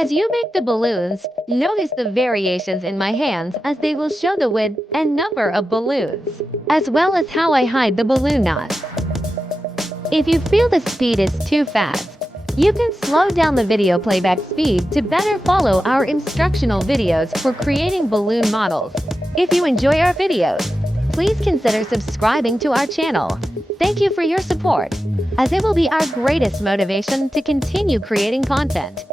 As you make the balloons, notice the variations in my hands as they will show the width and number of balloons, as well as how I hide the balloon knots. If you feel the speed is too fast, you can slow down the video playback speed to better follow our instructional videos for creating balloon models. If you enjoy our videos, please consider subscribing to our channel. Thank you for your support, as it will be our greatest motivation to continue creating content.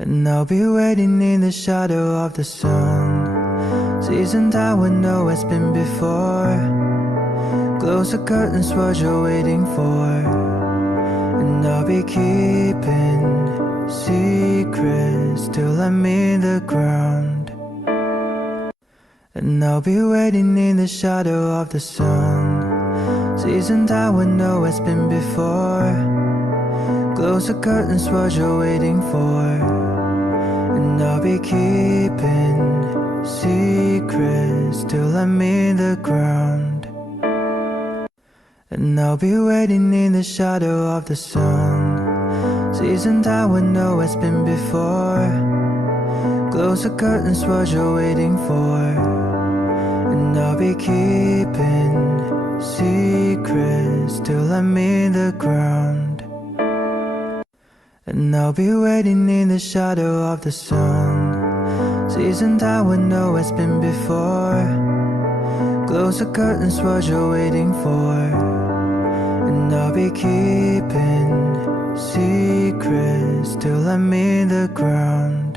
And I'll be waiting in the shadow of the sun, seasoned time when no it's been before. Close the curtains, what you're waiting for. And I'll be keeping secrets till I'm in the ground. And I'll be waiting in the shadow of the sun, seasoned time when no it's been before. Close the curtains, what you're waiting for. And I'll be keeping secrets till I'm in the ground. And I'll be waiting in the shadow of the sun, seasoned time when no it's been before. Close the curtains, what you're waiting for. And I'll be keeping secrets till I'm in the ground. And I'll be waiting in the shadow of the sun, seasoned time when no it's been before. Close the curtains, what you're waiting for. And I'll be keeping secrets till I'm in the ground.